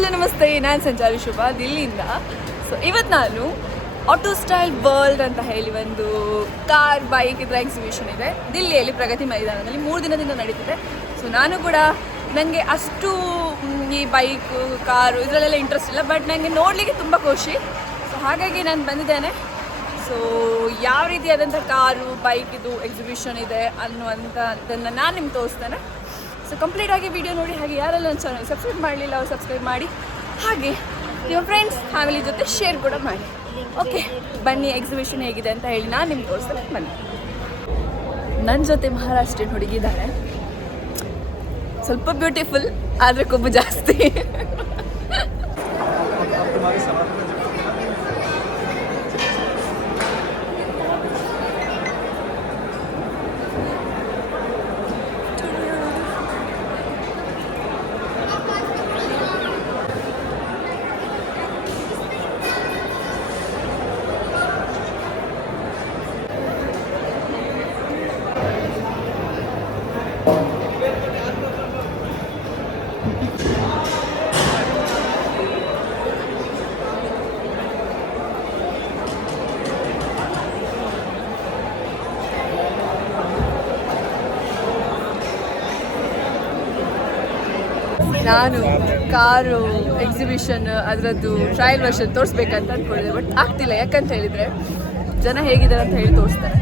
ಹಲೋ ನಮಸ್ತೆ, ನಾನು ಸಂಚಾರಿ ಶುಭ ದಿಲ್ಲಿಯಿಂದ. ಸೊ ಇವತ್ತು ನಾನು ಆಟೋ ಸ್ಟೈಲ್ ವರ್ಲ್ಡ್ ಅಂತ ಹೇಳಿ ಒಂದು ಕಾರ್ ಬೈಕ್ ಇದರ ಎಕ್ಸಿಬಿಷನ್ ಇದೆ ದಿಲ್ಲಿಯಲ್ಲಿ ಪ್ರಗತಿ ಮೈದಾನದಲ್ಲಿ 3 ದಿನದಿಂದ ನಡೀತಿದೆ. ಸೊ ನಾನು ಕೂಡ ನನಗೆ ಅಷ್ಟು ಈ ಬೈಕು ಕಾರು ಇದರಲ್ಲೆಲ್ಲ ಇಂಟ್ರೆಸ್ಟ್ ಇಲ್ಲ, ಬಟ್ ನನಗೆ ನೋಡಲಿಕ್ಕೆ ತುಂಬ ಖುಷಿ. ಸೊ ಹಾಗಾಗಿ ನಾನು ಬಂದಿದ್ದೇನೆ. ಸೊ ಯಾವ ರೀತಿಯಾದಂಥ ಕಾರು ಬೈಕ್ ಇದು ಎಕ್ಸಿಬಿಷನ್ ಇದೆ ಅನ್ನುವಂಥದ್ದನ್ನು ನಾನು ನಿಮ್ಗೆ ತೋರಿಸ್ತೇನೆ. ಸೊ ಕಂಪ್ಲೀಟಾಗಿ ವಿಡಿಯೋ ನೋಡಿ. ಹಾಗೆ ಯಾರೆಲ್ಲ ನನ್ನ ಚಾನಲ್ ಸಬ್ಸ್ಕ್ರೈಬ್ ಮಾಡಲಿಲ್ಲ ಅವ್ರು ಸಬ್ಸ್ಕ್ರೈಬ್ ಮಾಡಿ, ಹಾಗೆ ನಿಮ್ಮ ಫ್ರೆಂಡ್ಸ್ ಫ್ಯಾಮಿಲಿ ಜೊತೆ ಶೇರ್ ಕೂಡ ಮಾಡಿ. ಓಕೆ, ಬನ್ನಿ ಎಕ್ಸಿಬಿಷನ್ ಹೇಗಿದೆ ಅಂತ ಹೇಳಿ ನಾನು ನಿಮ್ಗೆ ತೋರಿಸ್ತೇನೆ. ಬನ್ನಿ. ನನ್ನ ಜೊತೆ ಮಹಾರಾಷ್ಟ್ರೀಯನ್ ಹುಡುಗಿದ್ದಾರೆ. ಸ್ವಲ್ಪ ಬ್ಯೂಟಿಫುಲ್ ಆದರೆ ಕೊಬ್ಬು ಜಾಸ್ತಿ. ನಾನು ಕಾರು ಎಕ್ಸಿಬಿಷನ್ ಅದರದ್ದು ಟ್ರಯಲ್ ವರ್ಷನ್ ತೋರಿಸ್ಬೇಕಂತ ಅಂದ್ಕೊಂಡಿದ್ದೆ, ಬಟ್ ಆಗ್ತಿಲ್ಲ. ಯಾಕಂತ ಹೇಳಿದರೆ ಜನ ಹೇಗಿದ್ದಾರೆ ಅಂತ ಹೇಳಿ ತೋರಿಸ್ತಾರೆ.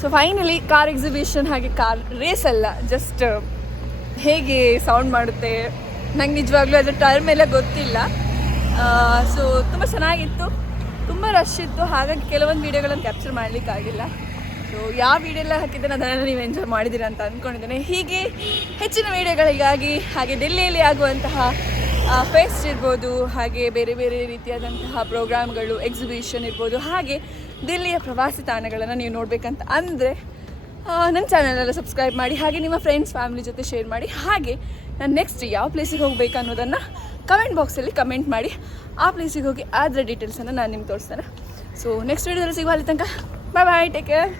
ಸೊ ಫೈನಲಿ ಕಾರ್ ಎಕ್ಸಿಬಿಷನ್ ಹಾಗೆ ಕಾರ್ ರೇಸ್ ಅಲ್ಲ, ಜಸ್ಟ್ ಹೇಗೆ ಸೌಂಡ್ ಮಾಡುತ್ತೆ ನಂಗೆ ನಿಜವಾಗ್ಲೂ ಅದರ ಟರ್ಮ್ ಎಲ್ಲ ಗೊತ್ತಿಲ್ಲ. ಸೊ ತುಂಬ ಚೆನ್ನಾಗಿತ್ತು, ತುಂಬ ರಶ್ ಇತ್ತು, ಹಾಗಾಗಿ ಕೆಲವೊಂದು ವೀಡಿಯೋಗಳನ್ನು ಕ್ಯಾಪ್ಚರ್ ಮಾಡಲಿಕ್ಕಾಗಿಲ್ಲ. ಸೊ ಯಾವ ವೀಡಿಯೋ ಎಲ್ಲ ಹಾಕಿದ್ದೇನೆ ಅದನ್ನು ನೀವು ಎಂಜಾಯ್ ಮಾಡಿದ್ದೀರಾ ಅಂತ ಅಂದ್ಕೊಂಡಿದ್ದೇನೆ. ಹೀಗೆ ಹೆಚ್ಚಿನ ವೀಡಿಯೋಗಳಿಗಾಗಿ ಹಾಗೆ ಡೆಲ್ಲಿಯಲ್ಲಿ ಆಗುವಂತಹ ಫೆಸ್ಟ್ ಇರ್ಬೋದು, ಹಾಗೆ ಬೇರೆ ಬೇರೆ ರೀತಿಯಾದಂತಹ ಪ್ರೋಗ್ರಾಮ್ಗಳು, ಎಕ್ಸಿಬಿಷನ್ ಇರ್ಬೋದು, ಹಾಗೆ ದಿಲ್ಲಿಯ ಪ್ರವಾಸಿ ತಾಣಗಳನ್ನು ನೀವು ನೋಡಬೇಕಂತ ಅಂದರೆ ನನ್ನ ಚಾನಲೆಲ್ಲ ಸಬ್ಸ್ಕ್ರೈಬ್ ಮಾಡಿ, ಹಾಗೆ ನಿಮ್ಮ ಫ್ರೆಂಡ್ಸ್ ಫ್ಯಾಮಿಲಿ ಜೊತೆ ಶೇರ್ ಮಾಡಿ. ಹಾಗೆ ನಾನು ನೆಕ್ಸ್ಟ್ ಯಾವ ಪ್ಲೇಸಿಗೆ ಹೋಗಬೇಕು ಅನ್ನೋದನ್ನು ಕಮೆಂಟ್ ಬಾಕ್ಸಲ್ಲಿ ಕಮೆಂಟ್ ಮಾಡಿ. ಆ ಪ್ಲೇಸಿಗೆ ಹೋಗಿ ಅದರ ಡೀಟೇಲ್ಸನ್ನು ನಾನು ನಿಮ್ಗೆ ತೋರಿಸ್ತೇನೆ. ಸೊ ನೆಕ್ಸ್ಟ್ ವೀಡಿಯೋದಲ್ಲಿ ಸಿಗುವ, ಅಲ್ಲಿ ತನಕ ಬಾಯ್ ಬಾಯ್, ಟೇಕ್ ಕೇರ್.